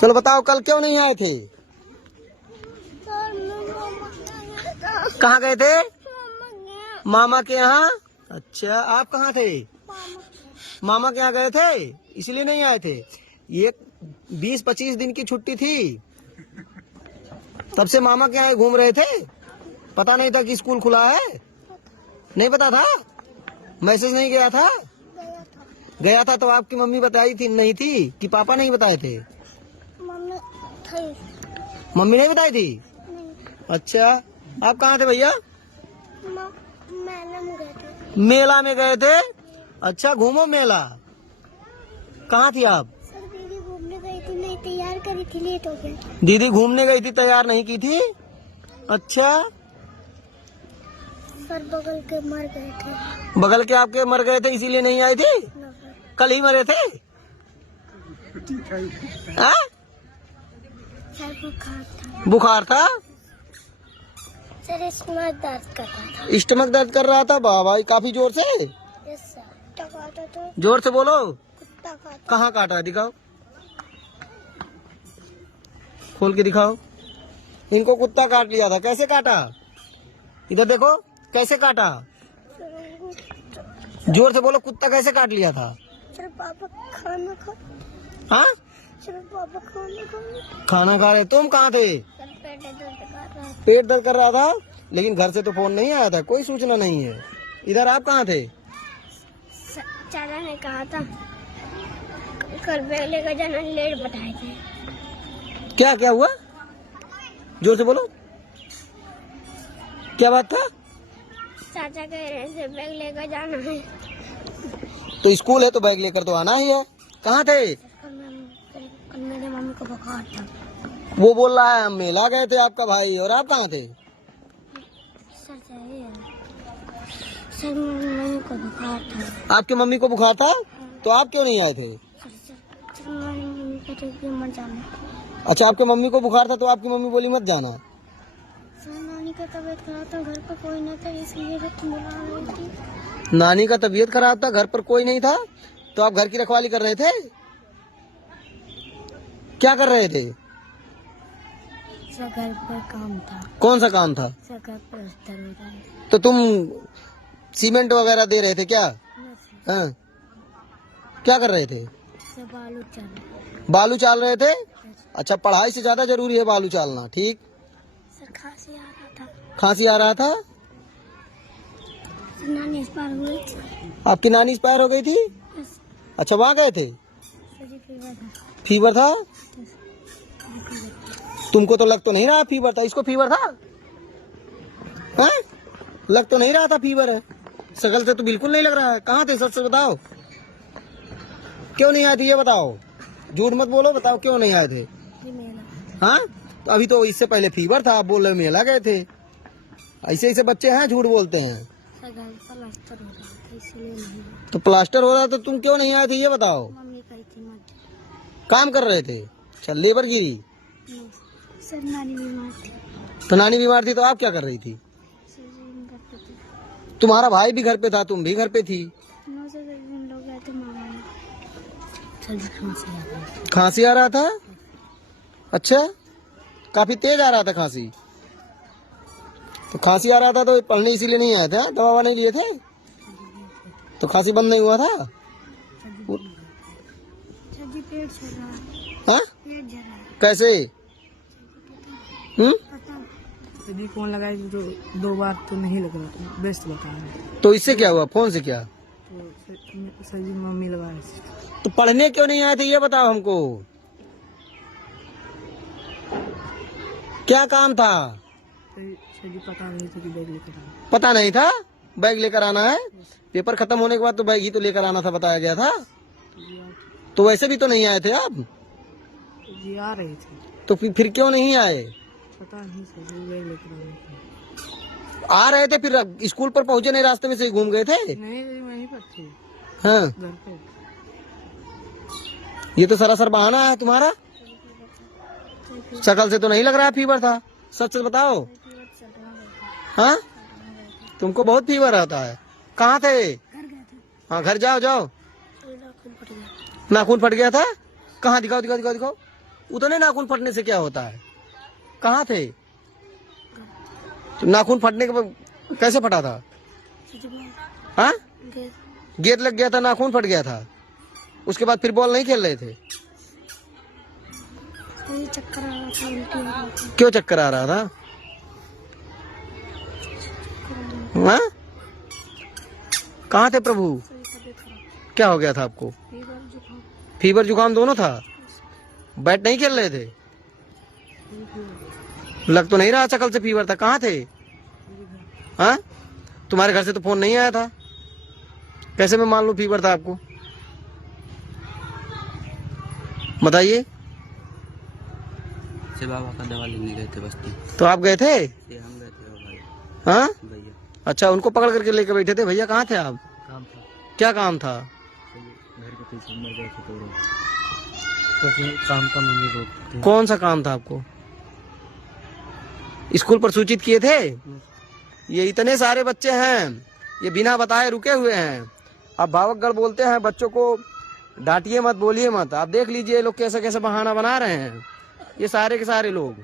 चलो बताओ कल क्यों नहीं आए थे? कहाँ गए थे? मामा के यहाँ। अच्छा, आप कहाँ थे? मामा के यहाँ गए थे, इसलिए नहीं आए थे। ये 20-25 दिन की छुट्टी थी, तब से मामा के यहाँ घूम रहे थे। पता नहीं था कि स्कूल खुला है? नहीं पता था? मैसेज नहीं गया था? गया था तो आपकी मम्मी बताई थी नहीं थी कि पापा नहीं बताए थे? मम्मी नहीं बताई थी? अच्छा, आप कहाँ थे भैया? मेला में गए थे। अच्छा, घूमो मेला। कहाँ थी आप? सर दीदी घूमने गई थी, नहीं तैयार करी थी, लेट हो गया। दीदी घूमने गई थी, तैयार नहीं की थी। अच्छा, सर बगल के मर गए थे। बगल के आपके मर गए थे इसीलिए नहीं आई थी? कल ही मरे थे? हाँ? सर बुखार था। बुखार था? सर स्टमक दर्द कर रहा था। स्टमक दर्द कर रहा था? बाबा, काफी जोर से? Yes sir. कुत्ता काटा था। जोर से बोलो। कुत्ता काटा। कहाँ काटा है? दिखाओ, खोल के दिखाओ। इनको कुत्ता काट लिया था। कैसे काटा? इधर देखो, कैसे काटा? जोर से बोलो, कुत्ता कैसे काट लिया था? सर पापा खाना खा। हाँ? सर पापा खाना खा। खाना खा रहे। तुम कहाँ थे? सर पेट दर्द कर रहा था। पेट दर्द कर रहा था, लेकिन घर से तो फोन नहीं आया था, कोई सूचना नहीं है। इधर आप कहाँ थे? चाचा ने कहा था कल बैग लेकर जाना, लेट बताए थे। क्या क्या हुआ? जोर से बोलो, क्या बात था? चाचा कह रहे थे बैग लेकर जाना है। तो स्कूल है तो बैग लेकर तो आना ही है। कहाँ थे? कल मेरे मम्मी को बुखार था। वो बोल रहा है हम मेला गए थे आपका भाई, और आप कहाँ थे? सर सही है। सर मम्मी को बुखार था। आपकी मम्मी को बुखार था, तो आप क्यों नहीं आए थे? सर मम्मी कहते कि मत जाना। अच्छा, आपके मम्मी को बुखार था तो आपकी मम्मी बोली मत जाना। सर नानी का तबीयत खराब था, घर पर कोई नहीं था, इसलिए तो बुला रही थी। नानी का तबीयत खराब था, घर पर कोई नहीं था, तो आप घर की रखवाली कर रहे थे? क्या कर रहे थे? सर घर पर काम था। कौन सा काम था? सर घर पर प्लास्टर हो रहा है। तो तुम सीमेंट वगैरह दे रहे थे क्या? हाँ? क्या कर रहे थे? सर बालू चल। बालू चाल रहे थे? अच्छा, पढ़ाई से ज्यादा जरूरी है बालू चालना। ठीक। सर खांसी आ रहा था। खांसी आ रहा था? सर नानी एक्सपायर हुई थी। आपकी नानी एक्सपायर हो गई थी? अच्छा, वहाँ गए थे? सर जी फीवर था। फीवर था? तुमको तो लग तो नहीं रहा फीवर था, इसको फीवर था? हाँ? लग तो नहीं रहा था फीवर है, शकल से तो बिल्कुल नहीं लग रहा है। कहाँ थे, सच से बताओ, क्यों नहीं आए थे ये बताओ, झूठ मत बोलो, बताओ क्यों नहीं आए थे? हाँ? तो अभी तो इससे पहले फीवर था, आप बोल रहे मेला गए थे। ऐसे ऐसे बच्चे हैं, झूठ बोलते हैं। सर घर प्लास्टर हो रहा था, इसलिए नहीं। तो प्लास्टर हो रहा था, तुम क्यों नहीं आए थे ये बताओ? मम्मी कही थी मत। काम कर रहे थे? अच्छा, लेबर गिरी? सर नानी बीमार थी। तो नानी बीमार थी तो आप क्या कर रही थी? सर जी घर पे थे। तुम्हारा भाई भी घर पे था, तुम भी घर पे थी। नौ से 10 दिन लोग गए थे मामा ने। सर जी खांसी आ रही थी। खांसी आ रहा था? अच्छा, काफी तेज आ रहा था खांसी? तो खांसी आ रहा था तो पढ़ने इसीलिए नहीं आए थे? हाँ? दवा नहीं लिए थे तो खांसी बंद नहीं हुआ था? सर जी पेट झड़ रहा है। हाँ? पेट झड़ रहा है। कैसे? यदि फोन लगाए तो 2 बार तो नहीं लग रहा, व्यस्त बता रहा है। तो इससे क्या हुआ, फोन से क्या? तो सर जी मम्मी लगा रही थी। तो पढ़ने क्यों नहीं आए थे ये बताओ हमको, क्या काम था? सर जी पता नहीं था कि बैग लेकर आना। पता नहीं था बैग लेकर आना है? पेपर खत्म होने के बाद तो बैग ही तो लेकर आना था, बताया गया था। तो वैसे भी तो नहीं आए थे आप? जी आ रहे थे। तो फिर क्यों नहीं आए? पता नहीं सर जी बैग लेकर आ रहे थे। आ रहे थे, फिर स्कूल पर पहुंचे नहीं, रास्ते में से ही घूम गए थे? नहीं वहीं पर थे, हाँ? घर पे। ये तो सरासर बहाना है तुम्हारा, शकल से तो नहीं लग रहा फीवर था, सच सच बताओ। हाँ? तुमको बहुत फीवर आता है। कहाँ थे? हाँ, घर जाओ जाओ। नाखून फट गया था? कहाँ? दिखाओ दिखाओ दिखाओ दिखाओ। उतने नाखून फटने से क्या होता है? कहाँ थे? तो नाखून फटने के बाद कैसे फटा था? हाँ, गेट लग गया था, नाखून फट गया था। उसके बाद फिर बॉल नहीं खेल रहे थे? चक्कर आ रहा था, उल्टी हो रहा था। क्यों चक्कर आ रहा था? हाँ? कहाँ थे प्रभु? क्या हो गया था आपको? फीवर जुकाम दोनों था? बैट नहीं खेल रहे थे? लग तो नहीं रहा शकल से फीवर था। कहाँ थे? हाँ, तुम्हारे घर से तो फोन नहीं आया था, कैसे मैं मान लूं फीवर था आपको? बताइए। से बाबा का दवा लेने गए थे बस्ती। तो आप गए थे? हम गए थे भाई। हाँ, भैया अच्छा, उनको पकड़ करके लेके बैठे थे। भैया कहाँ थे आप? काम था, क्या काम था? घर के पीछे मर गए थे तो काम का मम्मी रोकते। कौन सा काम था आपको? स्कूल पर सूचित किए थे? ये इतने सारे बच्चे हैं, ये बिना बताए रुके हुए हैं। अब भावकगढ़ बोलते हैं, बच्चों को डांटिए मत, बोलिए मत। आप देख लीजिए ये लोग कैसे कैसे बहाना बना रहे हैं, ये सारे के सारे लोग।